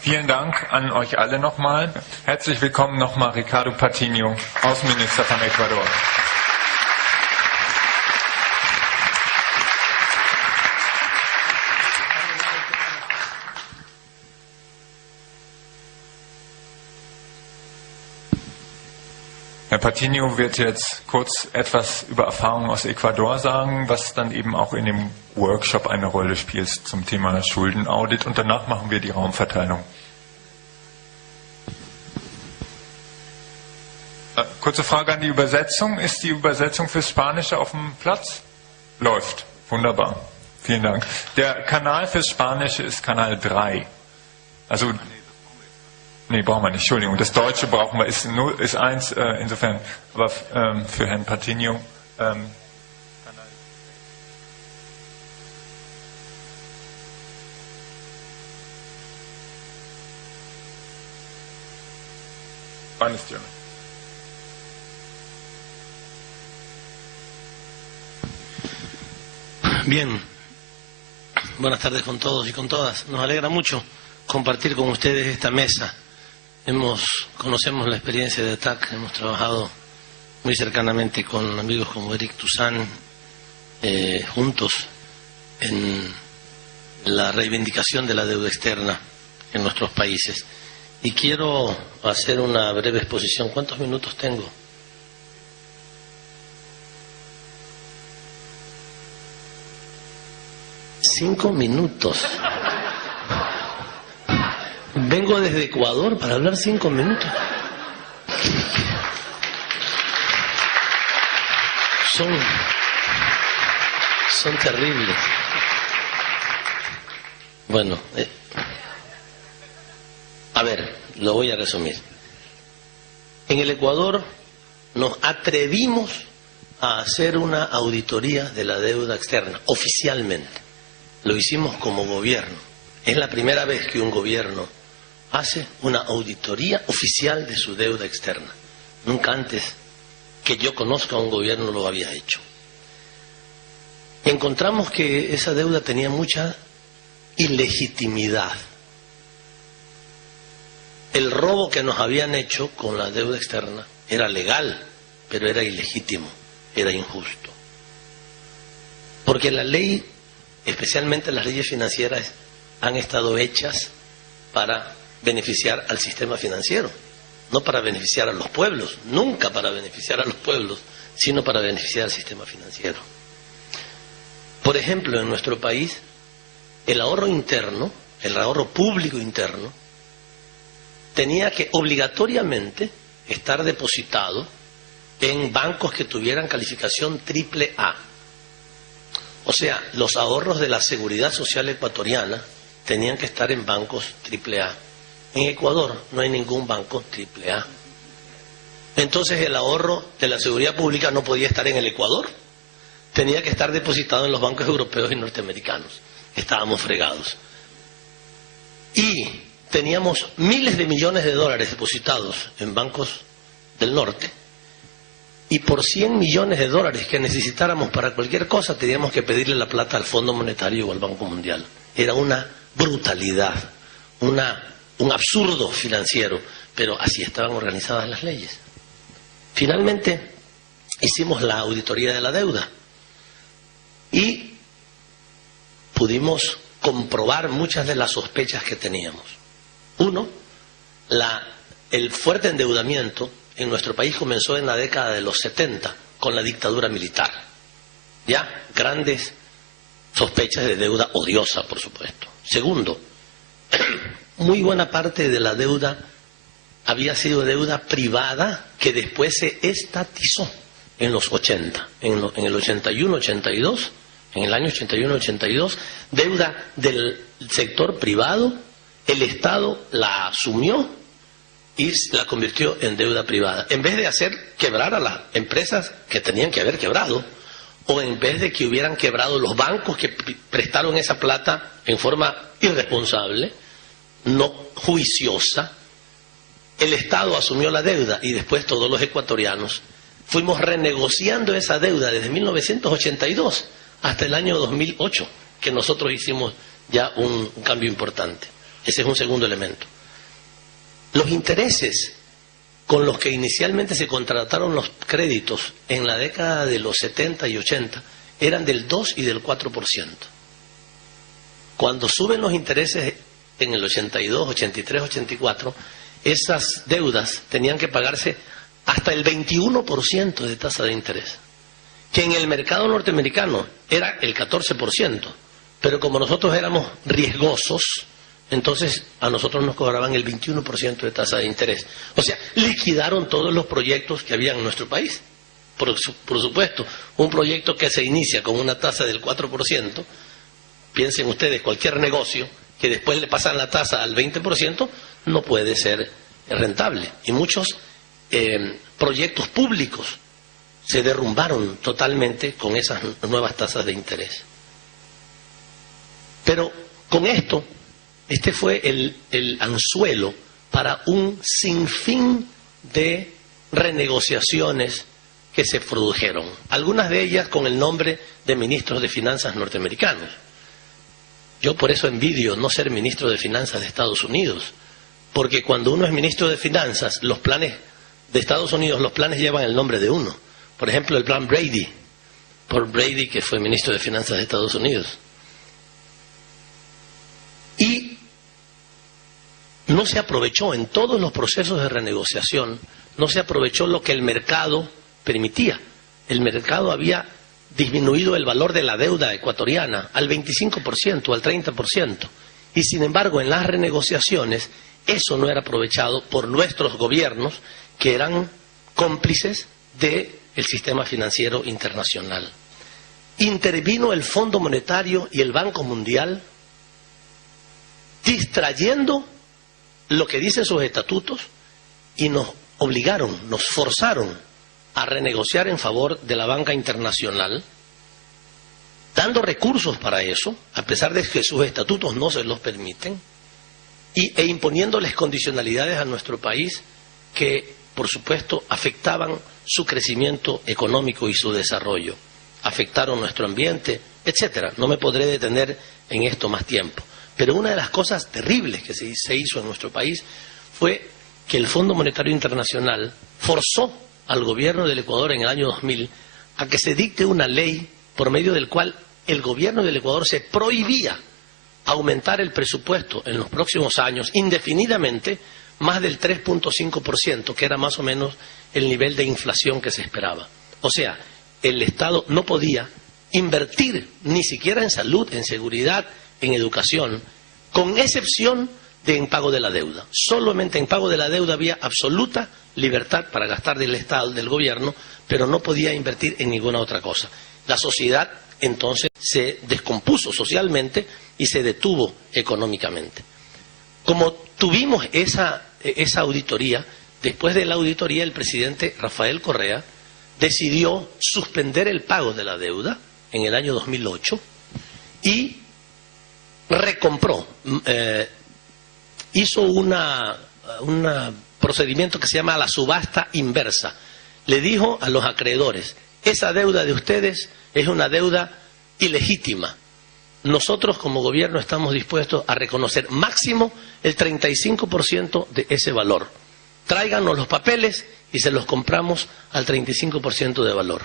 Vielen Dank an euch alle nochmal. Herzlich willkommen nochmal Ricardo Patiño, Außenminister von Ecuador. Herr Patiño wird jetzt kurz etwas über Erfahrungen aus Ecuador sagen, was dann eben auch in dem Workshop eine Rolle spielt zum Thema Schuldenaudit. Und danach machen wir die Raumverteilung. Kurze Frage an die Übersetzung. Ist die Übersetzung fürs Spanische auf dem Platz? Läuft. Wunderbar. Vielen Dank. Der Kanal fürs Spanische ist Kanal 3. Also... Nee, brauchen wir nicht, Entschuldigung. Das Deutsche brauchen wir, ist 1, insofern, aber für Herrn Patiño. Bien, buenas tardes con todos y con todas. Nos alegra mucho compartir con ustedes esta mesa. Conocemos la experiencia de ATAC, hemos trabajado muy cercanamente con amigos como Eric Toussaint, juntos en la reivindicación de la deuda externa en nuestros países. Y quiero hacer una breve exposición. ¿Cuántos minutos tengo? Cinco minutos. Vengo desde Ecuador para hablar 5 minutos. Son terribles. Bueno, a ver, lo voy a resumir. En el Ecuador nos atrevimos a hacer una auditoría de la deuda externa, oficialmente. Lo hicimos como gobierno. Es la primera vez que un gobierno hace una auditoría oficial de su deuda externa. Nunca antes que yo conozca a un gobierno lo había hecho. Y encontramos que esa deuda tenía mucha ilegitimidad. El robo que nos habían hecho con la deuda externa era legal, pero era ilegítimo, era injusto. Porque la ley, especialmente las leyes financieras, han estado hechas para beneficiar al sistema financiero, no para beneficiar a los pueblos, nunca para beneficiar a los pueblos, sino para beneficiar al sistema financiero. Por ejemplo, en nuestro país, el ahorro interno, el ahorro público interno, tenía que obligatoriamente estar depositado en bancos que tuvieran calificación AAA. O sea, los ahorros de la Seguridad Social Ecuatoriana tenían que estar en bancos AAA. En Ecuador no hay ningún banco AAA. Entonces el ahorro de la seguridad pública no podía estar en el Ecuador. Tenía que estar depositado en los bancos europeos y norteamericanos. Estábamos fregados. Y teníamos miles de millones de dólares depositados en bancos del norte. Y por 100 millones de dólares que necesitáramos para cualquier cosa, teníamos que pedirle la plata al Fondo Monetario o al Banco Mundial. Era una brutalidad, un absurdo financiero, pero así estaban organizadas las leyes. Finalmente, hicimos la auditoría de la deuda y pudimos comprobar muchas de las sospechas que teníamos. Uno, el fuerte endeudamiento en nuestro país comenzó en la década de los 70 con la dictadura militar. Ya, grandes sospechas de deuda odiosa, por supuesto. Segundo, muy buena parte de la deuda había sido deuda privada que después se estatizó en los 80, en el 81, 82, en el año 81, 82, deuda del sector privado, el Estado la asumió y la convirtió en deuda privada. En vez de hacer quebrar a las empresas que tenían que haber quebrado, o en vez de que hubieran quebrado los bancos que prestaron esa plata en forma irresponsable, no juiciosa, el Estado asumió la deuda y después todos los ecuatorianos fuimos renegociando esa deuda desde 1982 hasta el año 2008, que nosotros hicimos ya un cambio importante. Ese es un segundo elemento. Los intereses con los que inicialmente se contrataron los créditos en la década de los 70 y 80 eran del 2 y del 4%. Cuando suben los intereses en el 82, 83, 84, esas deudas tenían que pagarse hasta el 21% de tasa de interés, que en el mercado norteamericano era el 14%, pero como nosotros éramos riesgosos, entonces a nosotros nos cobraban el 21% de tasa de interés. O sea, liquidaron todos los proyectos que había en nuestro país. Por supuesto, un proyecto que se inicia con una tasa del 4%, piensen ustedes, cualquier negocio que después le pasan la tasa al 20%, no puede ser rentable. Y muchos proyectos públicos se derrumbaron totalmente con esas nuevas tasas de interés. Pero con esto, este fue el anzuelo para un sinfín de renegociaciones que se produjeron, algunas de ellas con el nombre de ministros de finanzas norteamericanos. Yo por eso envidio no ser ministro de finanzas de Estados Unidos, porque cuando uno es ministro de finanzas, los planes de Estados Unidos, los planes llevan el nombre de uno. Por ejemplo, el plan Brady, por Brady, que fue ministro de finanzas de Estados Unidos. Y no se aprovechó en todos los procesos de renegociación, no se aprovechó lo que el mercado permitía. El mercado había disminuido el valor de la deuda ecuatoriana al 25%, al 30%. Y sin embargo, en las renegociaciones, eso no era aprovechado por nuestros gobiernos, que eran cómplices del sistema financiero internacional. Intervino el Fondo Monetario y el Banco Mundial, distrayendo lo que dicen sus estatutos, y nos obligaron, nos forzaron a renegociar en favor de la banca internacional, dando recursos para eso, a pesar de que sus estatutos no se los permiten, e imponiéndoles condicionalidades a nuestro país que, por supuesto, afectaban su crecimiento económico y su desarrollo, afectaron nuestro ambiente, etcétera. No me podré detener en esto más tiempo. Pero una de las cosas terribles que se hizo en nuestro país fue que el Fondo Monetario Internacional forzó al gobierno del Ecuador en el año 2000 a que se dicte una ley por medio del cual el gobierno del Ecuador se prohibía aumentar el presupuesto en los próximos años indefinidamente más del 3.5%, que era más o menos el nivel de inflación que se esperaba. O sea, el Estado no podía invertir ni siquiera en salud, en seguridad, en educación, con excepción de en pago de la deuda. Solamente en pago de la deuda había absoluta libertad para gastar del Estado, del gobierno, pero no podía invertir en ninguna otra cosa. La sociedad entonces se descompuso socialmente y se detuvo económicamente. Como tuvimos esa auditoría, después de la auditoría el presidente Rafael Correa decidió suspender el pago de la deuda en el año 2008 y recompró, hizo un procedimiento que se llama la subasta inversa. Le dijo a los acreedores: esa deuda de ustedes es una deuda ilegítima. Nosotros como gobierno estamos dispuestos a reconocer máximo el 35% de ese valor. Tráiganos los papeles y se los compramos al 35% de valor.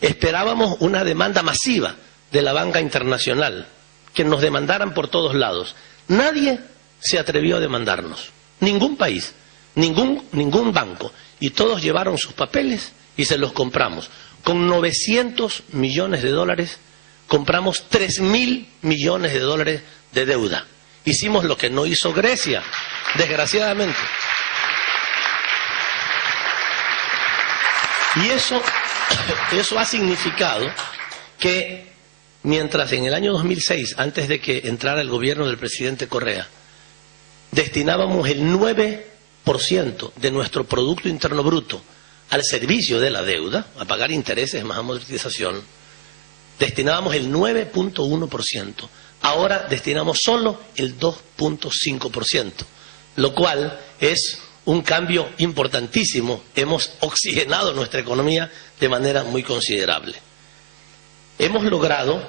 Esperábamos una demanda masiva de la banca internacional, que nos demandaran por todos lados. Nadie se atrevió a demandarnos. Ningún país, ningún banco. Y todos llevaron sus papeles y se los compramos. Con 900 millones de dólares compramos 3.000 millones de dólares de deuda. Hicimos lo que no hizo Grecia, desgraciadamente. Y eso ha significado que mientras en el año 2006, antes de que entrara el gobierno del presidente Correa, destinábamos el 9% de nuestro Producto Interno Bruto al servicio de la deuda, a pagar intereses más amortización, destinábamos el 9.1%. Ahora destinamos solo el 2.5%, lo cual es un cambio importantísimo. Hemos oxigenado nuestra economía de manera muy considerable. Hemos logrado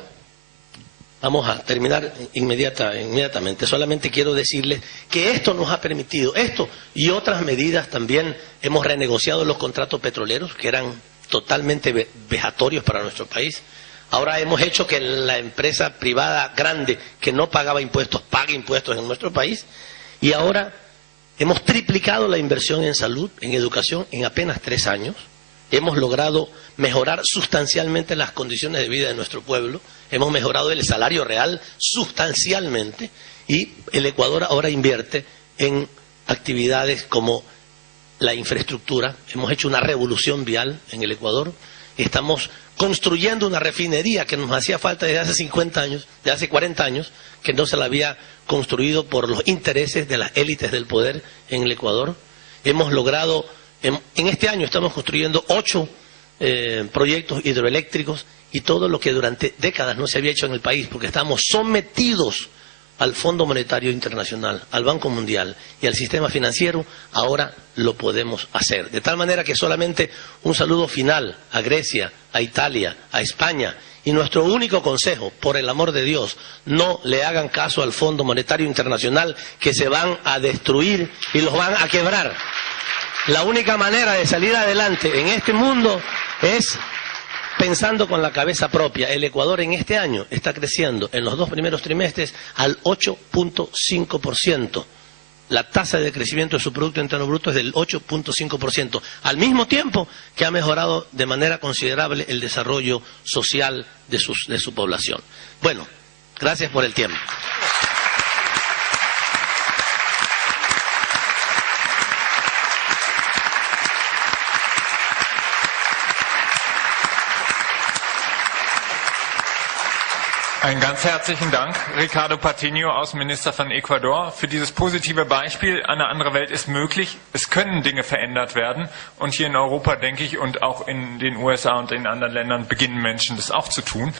Vamos a terminar inmediatamente. Solamente quiero decirles que esto nos ha permitido, esto y otras medidas también, hemos renegociado los contratos petroleros que eran totalmente vejatorios para nuestro país. Ahora hemos hecho que la empresa privada grande que no pagaba impuestos pague impuestos en nuestro país. Y ahora hemos triplicado la inversión en salud, en educación, en apenas 3 años. Hemos logrado mejorar sustancialmente las condiciones de vida de nuestro pueblo. Hemos mejorado el salario real sustancialmente. Y el Ecuador ahora invierte en actividades como la infraestructura. Hemos hecho una revolución vial en el Ecuador. Estamos construyendo una refinería que nos hacía falta desde hace 50 años, de hace 40 años, que no se la había construido por los intereses de las élites del poder en el Ecuador. Hemos logrado, en este año estamos construyendo 8 proyectos hidroeléctricos y todo lo que durante décadas no se había hecho en el país, porque estamos sometidos al Fondo Monetario Internacional, al Banco Mundial y al sistema financiero. Ahora lo podemos hacer. De tal manera que solamente un saludo final a Grecia, a Italia, a España, y nuestro único consejo, por el amor de Dios, no le hagan caso al Fondo Monetario Internacional, que se van a destruir y los van a quebrar. La única manera de salir adelante en este mundo es pensando con la cabeza propia. El Ecuador en este año está creciendo en los 2 primeros trimestres al 8.5%. La tasa de crecimiento de su Producto Interno Bruto es del 8.5%, al mismo tiempo que ha mejorado de manera considerable el desarrollo social de su población. Bueno, gracias por el tiempo. Einen ganz herzlichen Dank, Ricardo Patiño, Außenminister von Ecuador, für dieses positive Beispiel. Eine andere Welt ist möglich. Es können Dinge verändert werden. Und hier in Europa, denke ich, und auch in den USA und in anderen Ländern beginnen Menschen das auch zu tun.